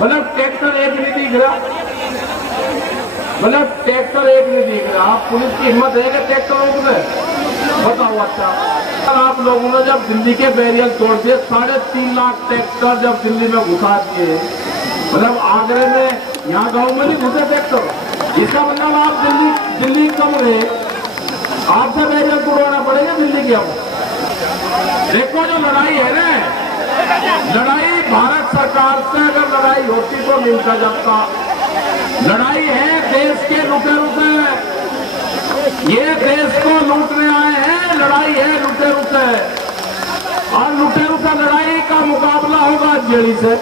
मतलब ट्रैक्टर एक नहीं दिख रहा, मतलब ट्रैक्टर एक नहीं दिख रहा। पुलिस की हिम्मत है कि ट्रैक्टर रोक दे? बताओ। अच्छा, आप लोगों ने जब दिल्ली के बैरियर तोड़ दिए, 3.5 लाख ट्रैक्टर जब दिल्ली में घुसा दिए, मतलब आगरे में, यहाँ गांव में नहीं घुसे ट्रैक्टर, इसका मतलब आप दिल्ली कब रहे? आपसे बैरियर तोड़वाना पड़ेगा दिल्ली के। अब देखो जो लड़ाई है ना, लड़ाई भारत सरकार से अगर लड़ाई होती तो मिलता जाता। लड़ाई है देश के लुटेरों से, ये देश को लूटने आए हैं। लड़ाई है लुटेरों से, और लुटेरों से लड़ाई का मुकाबला होगा जेडी से।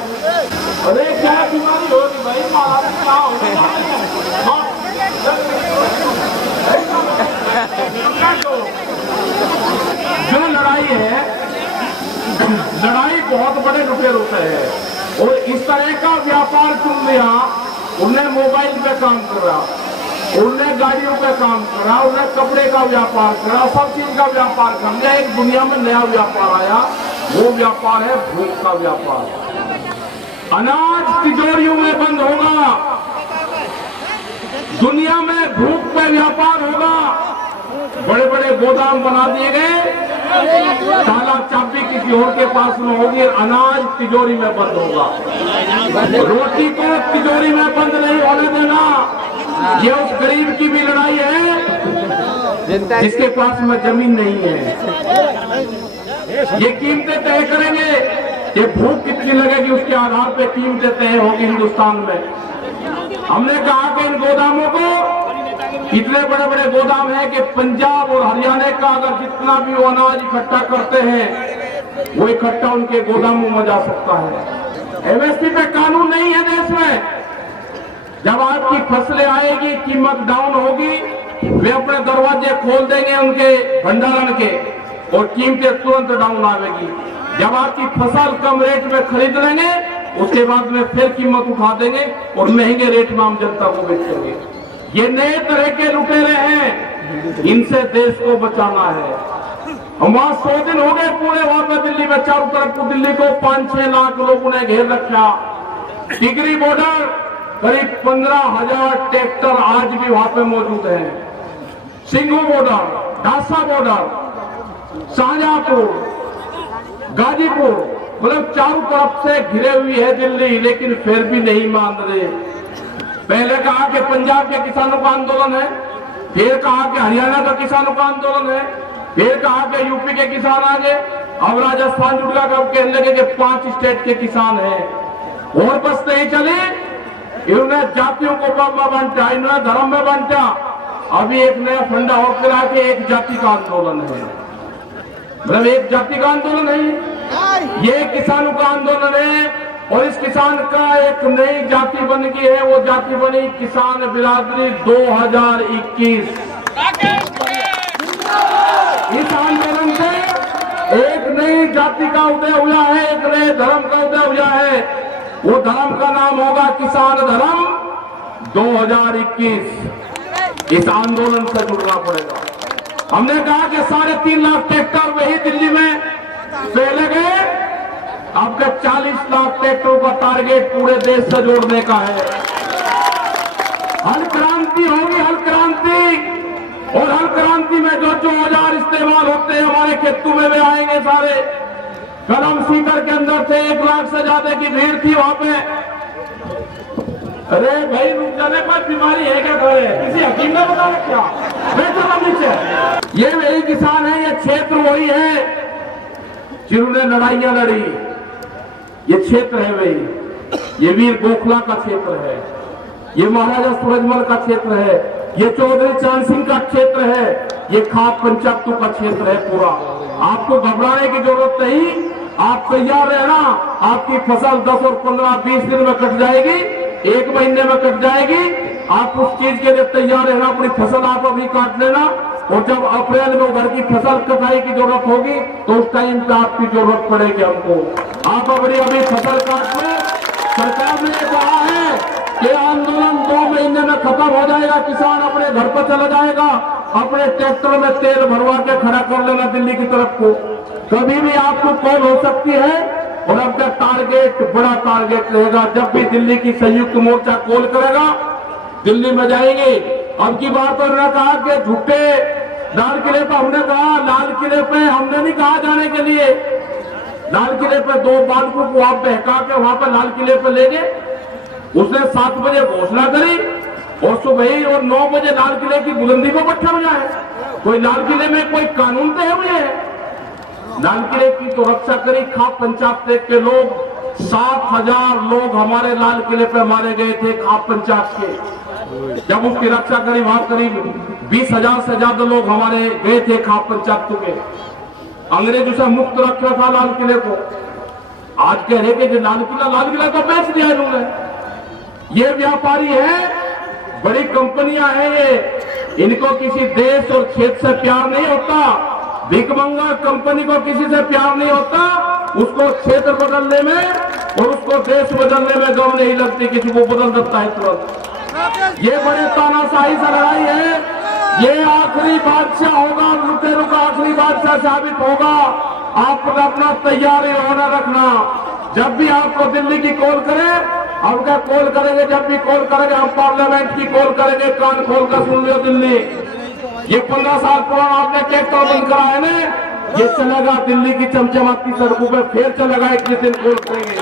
अरे क्या बीमारी होगी भाई, महाराज क्या होगा? जो लड़ाई है, लड़ाई बहुत बड़े लुटेरों से है। और इस तरह का व्यापार चुन लिया, उन्हें मोबाइल पे काम कर रहा, उन्हें गाड़ियों पे काम करा, उन्हें कपड़े का व्यापार करा, सब चीज का व्यापार कर लिया। एक दुनिया में नया व्यापार आया, वो व्यापार है भूख का व्यापार। अनाज तिजोरियों में बंद होगा, दुनिया में भूख पे व्यापार होगा। बड़े बड़े गोदाम बना दिए गए, ताला चाबी किसी और के पास में होगी, अनाज तिजोरी में बंद होगा। रोटी को तिजोरी में बंद नहीं होने देना। ये उस गरीब की भी लड़ाई है जिसके पास में जमीन नहीं है। ये कीमतें तय करेंगे कि भूख कितनी लगेगी, उसके आधार पे कीमतें तय होगी हिंदुस्तान में। हमने कहा कि इन गोदामों को, इतने बड़े बड़े गोदाम है कि पंजाब और हरियाणा का अगर जितना भी वो अनाज इकट्ठा करते हैं, वो इकट्ठा उनके गोदामों में जा सकता है। एमएसपी पे कानून नहीं है देश में। जब आपकी फसलें आएगी, कीमत डाउन होगी, वे अपने दरवाजे खोल देंगे उनके भंडारण के, और कीमतें तुरंत डाउन आवेगी। जब आपकी फसल कम रेट में खरीद लेंगे, उसके बाद में फिर कीमत उठा देंगे और महंगे रेट में हम जनता को बेचेंगे। ये नए तरह के लुटेरे हैं, इनसे देश को बचाना है। हम वहां 100 दिन हो गए पूरे, वहां पर दिल्ली में चारों तरफ को दिल्ली को 5-6 लाख लोगों ने घेर रखा। टिकरी बॉर्डर करीब 15,000 ट्रैक्टर आज भी वहां पे मौजूद हैं। सिंघू बॉर्डर, ढासा बॉर्डर, शाहजहांपुर, गाजीपुर, मतलब चारों तरफ से घिरे हुई है दिल्ली, लेकिन फिर भी नहीं मान रहे। पहले कहा कि पंजाब के किसानों का आंदोलन है, फिर कहा कि हरियाणा का किसानों का आंदोलन है, फिर कहा कि यूपी के किसान आ गए, अब राजस्थान जुड़ गया, अब कहने लगे कि 5 स्टेट के किसान हैं। और बस नहीं चले, इन्होंने जातियों को बांटा, इन्होंने धर्म में बांटा। अभी एक नया फंडा होकर आके एक जाति का आंदोलन है, मतलब एक जाति का आंदोलन है, ये किसानों का आंदोलन है। और इस किसान का एक नई जाति बन गई है, वो जाति बनी किसान बिरादरी 2021। इस आंदोलन से एक नई जाति का उदय हुआ है, एक नए धर्म का उदय हुआ है। वो धर्म का नाम होगा किसान धर्म 2021। इस आंदोलन से जुड़ना पड़ेगा। हमने कहा कि 3.5 लाख ट्रैक्टर वही दिल्ली में पहले गए, आपका 40 लाख ट्रैक्टरों का टारगेट पूरे देश से जोड़ने का है। हल क्रांति होगी, हल क्रांति। और हल क्रांति में जो औजार इस्तेमाल होते हैं हमारे खेतों में वे आएंगे सारे। कल हम सीकर के अंदर थे, 1 लाख से ज्यादा की भीड़ थी वहां पे। अरे भाई रुक जाने पर बीमारी है क्या घर है? किसी हकीम ने बता क्या? बैठो नीचे। ये वही किसान है, ये क्षेत्र वही है जिन्होंने लड़ाइयां लड़ी। ये क्षेत्र है वही, ये वीर गोखला का क्षेत्र है, ये महाराजा सूरजमल का क्षेत्र है, ये चौधरी चांद सिंह का क्षेत्र है, ये खाप पंचायतों का क्षेत्र है पूरा। आपको घबराने की जरूरत नहीं, आप तैयार रहना। आपकी फसल 10 और 15, 20 दिन में कट जाएगी, 1 महीने में कट जाएगी। आप उस चीज के लिए तैयार रहना। अपनी फसल आप अभी काट लेना, और जब अप्रैल में उधर की फसल कटाई की जरूरत होगी तो उस टाइम पे आपकी जरूरत पड़ेगी हमको। आप अभी फसल काट लें। सरकार ने कहा है कि आंदोलन 2 महीने में खत्म हो जाएगा, किसान अपने घर पर चला जाएगा, अपने ट्रैक्टर में तेल भरवा के खड़ा कर लेना दिल्ली की तरफ को। कभी भी आपको कॉल हो सकती है, और अब का टारगेट बड़ा टारगेट रहेगा। जब भी दिल्ली की संयुक्त मोर्चा कॉल करेगा दिल्ली में जाएंगे। अब की बात पर उन्होंने कहा कि झूठे लाल किले पर, हमने कहा लाल किले पे हमने नहीं कहा जाने के लिए। लाल किले पे 2 बालकों को आप बहका के वहां पर लाल किले पे ले गए। उसने 7 बजे घोषणा करी और सुबह ही और 9 बजे लाल किले की बुलंदी को पट्टा बजाए। कोई लाल किले में कोई कानून तो है मुझे? लाल किले की तो रक्षा करी खाप पंचायत के लोग। 7,000 लोग हमारे लाल किले पे मारे गए थे खाप पंचायत के। जब उसकी रक्षा करी वहां करीब 20,000 से ज्यादा लोग हमारे गए थे खाप पंचायत के। अंग्रेजों से मुक्त रखा था लाल किले को। आज कह रहे कि लाल किला तो बेच दिया इन्होंने। ये व्यापारी है, बड़ी कंपनियां हैं ये, इनको किसी देश और क्षेत्र से प्यार नहीं होता। भिकमंगा कंपनी को किसी से प्यार नहीं होता। उसको क्षेत्र बदलने में और उसको देश बदलने में गम नहीं लगती, किसी को बदल देता है तुरंत। ये बड़े तानाशाही से लड़ाई है। ये आखिरी बादशाह होगा, लुटेरों का आखिरी बादशाह साबित होगा। आप अपना तैयारी होना रखना। जब भी आपको दिल्ली की कॉल करें, हम क्या कॉल करेंगे, जब भी कॉल करेंगे हम पार्लियामेंट की कॉल करेंगे। कान खोल कर सुन लियो दिल्ली। ये 15 साल पुराना आपने ट्रैक्टर बंद करा है ना, ये चलेगा दिल्ली की चमचमाती सड़कों पे, फिर चलेगा एक दिन कॉल करेंगे।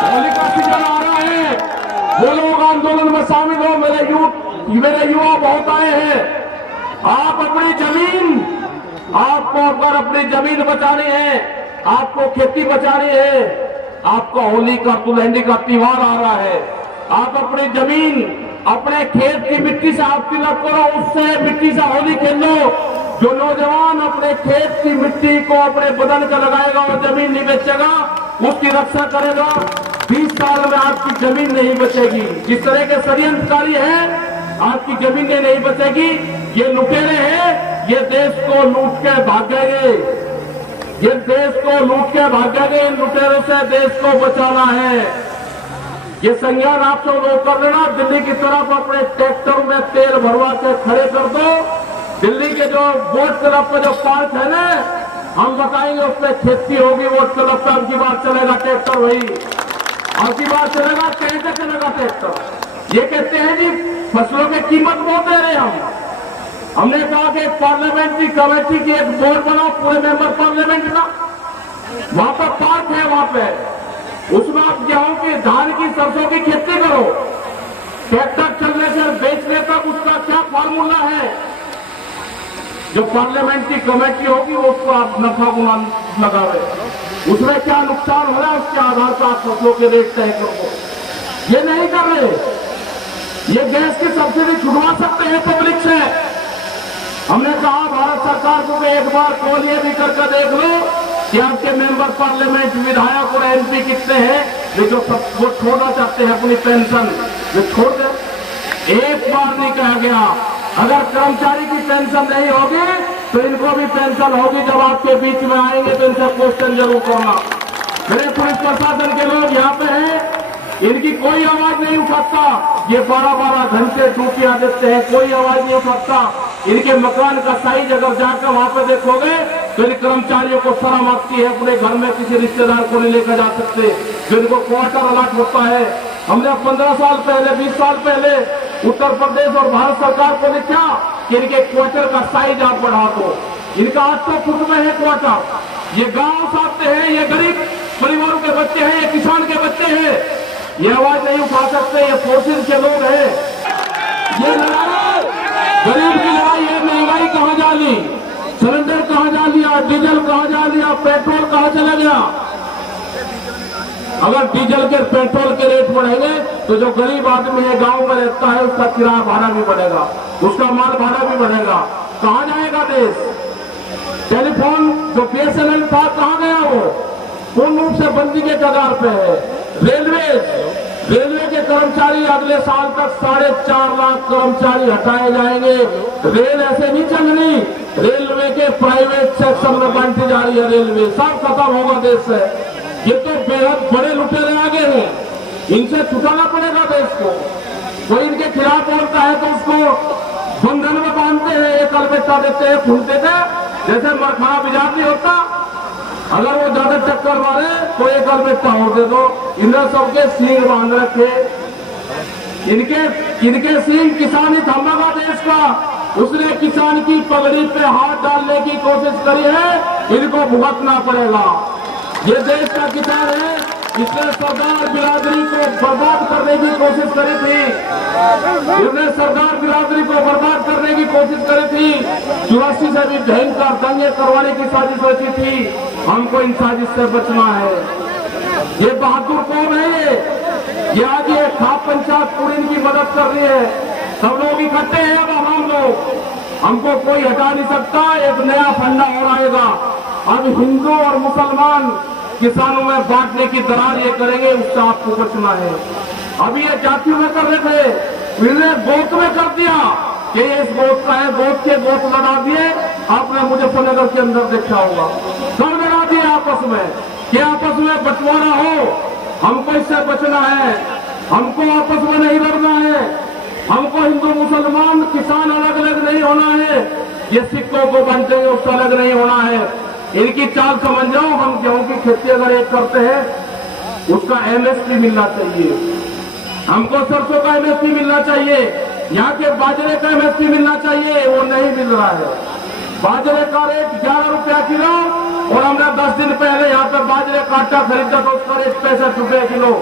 होली का सीजन आ रहा है, वो लोग आंदोलन में शामिल हो। मेरे युवा बहुत आए हैं। आप अपनी जमीन, आपको अगर अपनी जमीन बचानी है, आपको खेती बचानी है, आपका होली का दुल्हनी का त्योहार आ रहा है। आप अपनी जमीन, अपने खेत की मिट्टी से आप तिलक करो, उससे मिट्टी से होली खेल लो। जो नौजवान अपने खेत की मिट्टी को अपने बदन का लगाएगा और जमीन नहीं बेचेगा, उसकी रक्षा करेगा, 20 साल में आपकी जमीन नहीं बचेगी। जिस तरह के षड्यंत्रकारी है, आपकी जमीनें नहीं बचेगी। ये लुटेरे हैं, ये देश को लूट के भागेंगे, ये देश को लूट के भागेंगे। इन लुटेरों से देश को बचाना है। ये संज्ञान आप सब लोग कर लेना। दिल्ली की तरफ अपने ट्रैक्टर में तेल भरवा के खड़े कर दो। दिल्ली के जो बोट क्लब का जो पार्क है ना, हम बताएंगे उसमें खेती होगी। बोट क्लब पे अब की बात चलेगा ट्रैक्टर, वही अब की बात चलेगा। कैसे चलेगा ट्रैक्टर? ये कहते हैं जी फसलों की कीमत बहुत दे रहे हम। हमने कहा कि पार्लियामेंट्री कमेटी की एक बोर्ड बनाओ पूरे मेंबर पार्लियामेंट का। वहां पर पार्क है, वहां पे उसमें आप गेहूं की, धान की, सरसों की खेती करो। ट्रैक्टर चलने से बेचने तक उसका क्या फार्मूला है? जो पार्लियामेंट्री कमेटी होगी वो उसको आप नफा गुना लगावे, उसमें क्या नुकसान हो रहा है उसके आधार पर आप फसलों के रेट तय करो। ये नहीं कर रहे। ये गैस की सब्सिडी छुड़वा सकते हैं पब्लिक से। हमने कहा भारत सरकार को एक बार कॉल ये भी करके देख लो कि आपके मेंबर पार्लियामेंट, विधायक और एमपी कितने हैं जो वो छोड़ना चाहते हैं अपनी पेंशन, वे छोड़ दे। एक बार नहीं कहा गया। अगर कर्मचारी की पेंशन नहीं होगी तो इनको भी पेंशन होगी। जब आपके बीच में आएंगे तो इनसे क्वेश्चन जरूर करना। मेरे पुलिस प्रशासन के लोग यहाँ पे हैं, इनकी कोई आवाज नहीं उठाता। ये 12-12 घंटे ड्यूटियां देते हैं, कोई आवाज नहीं उठाता। इनके मकान का साइज अगर जाकर वहां पे देखोगे तो इन कर्मचारियों को शर्म आती है। अपने घर में किसी रिश्तेदार को नहीं लेकर जा सकते, जो इनको क्वार्टर अलॉट होता है। हमने 15 साल पहले, 20 साल पहले उत्तर प्रदेश और भारत सरकार को लिखा कि इनके क्वार्टर का साइज आप बढ़ा दो। इनका 800 फुट में है क्वार्टर। ये गांव से आते हैं, ये गरीब परिवारों के बच्चे हैं, ये किसान के बच्चे हैं। ये आवाज नहीं उठा सकते। ये फोर्सेज के लोग हैं। ये लड़ाई गरीब की लड़ाई है। महंगाई कहां जा ली, सिलेंडर कहां जा लिया, डीजल कहां जा लिया, पेट्रोल कहां चला गया। अगर डीजल के, पेट्रोल के रेट बढ़ेंगे तो जो गरीब आदमी है, गांव में रहता है, उसका किराया भाड़ा भी बढ़ेगा, उसका माल भाड़ा भी बढ़ेगा। कहां जाएगा देश? टेलीफोन जो बीएसएनएल था कहां गया? वो पूर्ण रूप से बंदी के कगार पे है। रेलवे के कर्मचारी अगले साल तक 4.5 लाख कर्मचारी हटाए जाएंगे। रेल ऐसे नहीं चल रही। रेलवे के प्राइवेट सेक्शन में बांटी जा रही है। रेलवे सब खत्म होगा देश से। ये तो बेहद बड़े लुटेरे आगे हैं, इनसे छुटाना पड़ेगा देश को। कोई इनके खिलाफ बोलता है तो उसको बंधन में बांधते हैं, एक अलबेटा देते हैं, खून देते हैं, जैसे मरखाना बिजार नहीं होता। अगर वो ज्यादा टक्कर मारे तो एक अलबेटा और दे दो। इन्हें सबके सींग बांध रखे, इनके सींग किसान ही थमागा देश का। उसने किसान की पगड़ी पे हाथ डालने की कोशिश करी है, इनको भुगतना पड़ेगा। ये देश का किसान है, इसने सरदार बिरादरी को बर्बाद करने की कोशिश करी थी। इसने सरदार बिरादरी को बर्बाद करने की कोशिश करी थी। 84 से भी भयंकर दंगे करवाने की साजिश रची थी। हमको इन साजिश से बचना है। ये बहादुर कौन है? ये आज ये खाप पंचायत पूरी इनकी मदद कर रही है। सब लोग इकट्ठे हैं। अब हम लोग, हमको कोई हटा नहीं सकता। एक नया फंडा और आएगा। अब हिंदू और मुसलमान किसानों में बांटने की दरार ये करेंगे, उससे आपको बचना है। अभी ये जातियों में कर रहे थे, इन्होंने गोत में कर दिया कि ये इस गोत का है। गोत के गोत लड़ा दिए। आपने मुजफ्फरनगर के अंदर देखा होगा, सब लड़ा दिए आपस में कि आपस में बंटवारा हो। हमको इससे बचना है। हमको आपस में नहीं लड़ना है। हमको हिंदू मुसलमान किसान अलग अलग नहीं होना है। ये सिक्कों को बांटेंगे उससे अलग नहीं होना है। इनकी चाल समझ जाओ। हम गेहूं की खेती अगर एक करते हैं, उसका एमएसपी मिलना चाहिए। हमको सरसों का एमएसपी मिलना चाहिए। यहाँ के बाजरे का एमएसपी मिलना चाहिए, वो नहीं मिल रहा है। बाजरे का रेट 11 रुपया किलो, और हमने 10 दिन पहले यहाँ पे बाजरे का आटा खरीदा तो उसका रेट 65 रुपया किलो,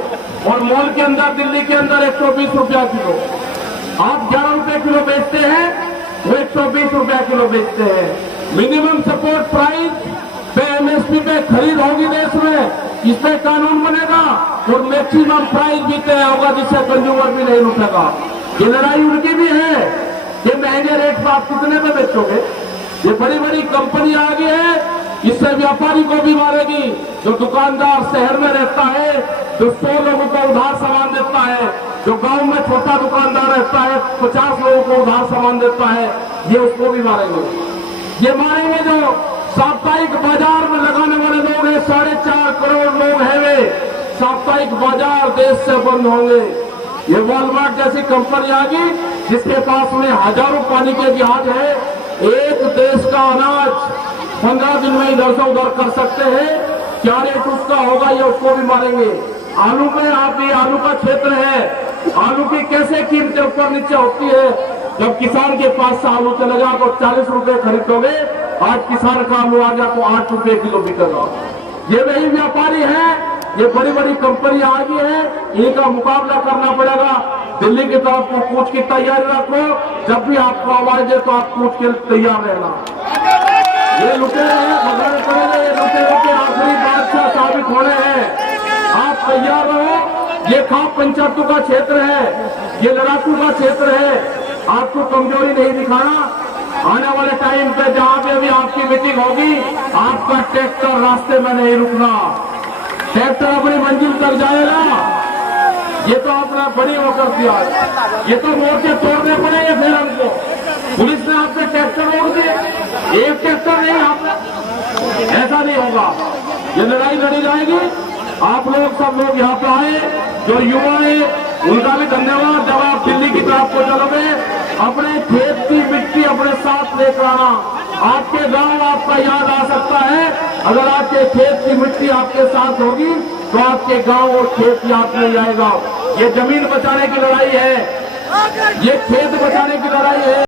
और मॉल के अंदर दिल्ली के अंदर 120 रुपया किलो। आप 11 रुपए किलो बेचते हैं, वो 120 रुपया किलो बेचते हैं। मिनिमम सपोर्ट प्राइस पे एमएसपी पे खरीद होगी देश में, इस पे कानून बनेगा, और मैक्सिमम प्राइस भी तय होगा जिससे कंज्यूमर भी नहीं लूटेगा। ये लड़ाई उनकी भी है कि महंगे रेट पर आप कितने में बेचोगे। ये बड़ी बड़ी कंपनी आ गई है, इससे व्यापारी को भी मारेगी। जो दुकानदार शहर में रहता है, जो 100 लोगों को उधार सामान देता है, जो गांव में छोटा दुकानदार रहता है 50 लोगों को उधार सामान देता है, ये उसको भी मारेंगे। ये मारेंगे जो साप्ताहिक बाजार में लगाने वाले लोग हैं। 4.5 करोड़ लोग हैं वे। साप्ताहिक बाजार देश से बंद होंगे। ये वॉलमार्ट जैसी कंपनी आ गई जिसके पास में हजारों पानी के जहाज है। एक देश का अनाज 15 दिन में इधर से उधर कर सकते हैं। क्या रेट उसका होगा, ये उसको भी मारेंगे। आलू में आप ये आलू का क्षेत्र है, आलू की कैसे कीमतें ऊपर नीचे होती है। जब किसान के पास से आलू चलेगा तो 40 रुपए खरीदोगे, आज किसान का आलू आ गया तो 8 रुपए किलो बिकेगा। ये वही व्यापारी है, ये बड़ी बड़ी कंपनी आ गई है, इनका मुकाबला करना पड़ेगा। दिल्ली की तरफ को कूच की तैयारी रखो। जब भी आपको आवाज दे तो आप कूच के तैयार रहना। ये लुटेरे हैं, भगवान करेंगे, ये लुटेरों के आखिरी बादशाह साबित होने हैं। आप तैयार रहो। ये खाप पंचायतों का क्षेत्र है, ये लड़ाकू का क्षेत्र है। आपको कमजोरी नहीं दिखाना। आने वाले टाइम पे जहां पे भी आपकी मीटिंग होगी, आपका ट्रैक्टर रास्ते में नहीं रुकना। ट्रैक्टर अपनी मंजिल तक जाएगा। ये तो आपने बड़ी वो कर दिया। ये तो मोर्चे तोड़ने पड़ेंगे फिर हमको। पुलिस ने आपके ट्रैक्टर रोक दिए, एक ट्रैक्टर नहीं आपने, ऐसा नहीं होगा। ये लड़ाई लड़ी जाएगी। आप लोग सब लोग यहाँ पे आए, जो युवा है उनका भी धन्यवाद। जब आप दिल्ली की तरफ को चलोगे, अपने खेत की मिट्टी अपने साथ लेकर आना। आपके गांव आपका याद आ सकता है। अगर आपके खेत की मिट्टी आपके साथ होगी तो आपके गांव और खेत याद नहीं आएगा। ये जमीन बचाने की लड़ाई है, ये खेत बचाने की लड़ाई है।